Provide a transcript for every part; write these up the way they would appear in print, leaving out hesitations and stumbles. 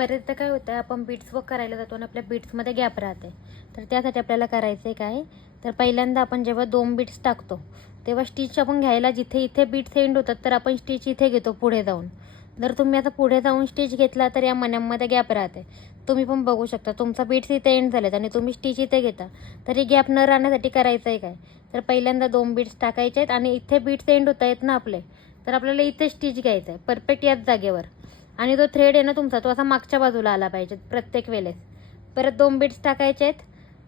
बरेचदा काय होतं, आपण बीट्स वर्क करायला जातो आणि आपल्या बीट्समध्ये गॅप राहते. तर त्यासाठी आपल्याला करायचं आहे काय, तर पहिल्यांदा आपण जेव्हा 2 बीट्स टाकतो तेव्हा स्टिच आपण घ्यायला जिथे इथे बीट्स एंड होतात तर आपण स्टिच इथे घेतो पुढे जाऊन. जर तुम्ही आता पुढे जाऊन स्टिच घेतला तर या मन्यांमध्ये गॅप राहते. तुम्ही पण बघू शकता तुमचा बीट्स इथे एंड झालेत आणि तुम्ही स्टिच इथे घेता, तरी गॅप न राहण्यासाठी करायचं आहे काय, तर पहिल्यांदा 2 बीट्स टाकायचे आहेत आणि इथे बीट्स एंड होत आहेत ना आपले, तर आपल्याला इथे स्टिच घ्यायचं आहे परफेक्ट याच जागेवर. आणि तो थ्रेड आहे ना तुमचा, तो असा मागच्या बाजूला आला पाहिजे प्रत्येक वेळेस. परत 2 बीट्स टाकायचे आहेत,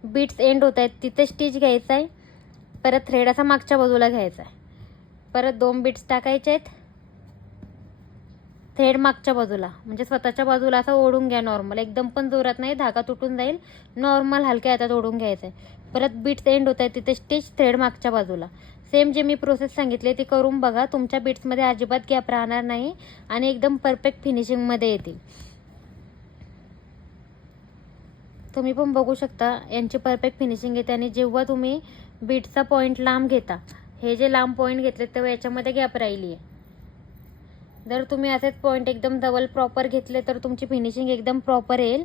बीट्स एंड होत आहेत तिथे स्टिच घ्यायचा आहे, परत थ्रेड असा मागच्या बाजूला घ्यायचा आहे. परत 2 बीट्स टाकायचे आहेत, थ्रेड मागच्या बाजूला म्हणजे स्वतःच्या बाजूला असं ओढून घ्या नॉर्मल, एकदम पण जोरात नाही, धागा तुटून जाईल, नॉर्मल हलक्या हातात ओढून घ्यायचं आहे. परत बीट्स एंड होत आहेत तिथे स्टिच, थ्रेड मागच्या बाजूला. सेम जे मी प्रोसेस सांगितली ती करून बघा, तुमच्या बीट्समध्ये अजिबात गॅप राहणार नाही आणि एकदम परफेक्ट फिनिशिंगमध्ये येतील. तुम्ही पण बघू शकता यांची परफेक्ट फिनिशिंग येते. आणि जेव्हा तुम्ही बीट्सचा पॉईंट लांब घेता, हे जे लांब पॉईंट घेतले तेव्हा याच्यामध्ये गॅप राहिली आहे. जर तुम्ही असेच पॉईंट एकदम डबल प्रॉपर घेतले तर तुमची फिनिशिंग एकदम प्रॉपर येईल.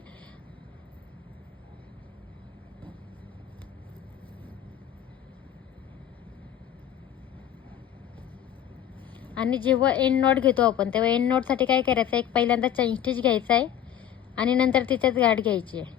आणि जेव्हा एंड नॉट घेतो आपण तेव्हा एंड नॉटसाठी काय करायचं आहे, एक पहिल्यांदा चैन स्टिच घ्यायचा आहे आणि नंतर तिच्यात गाठ घ्यायची आहे.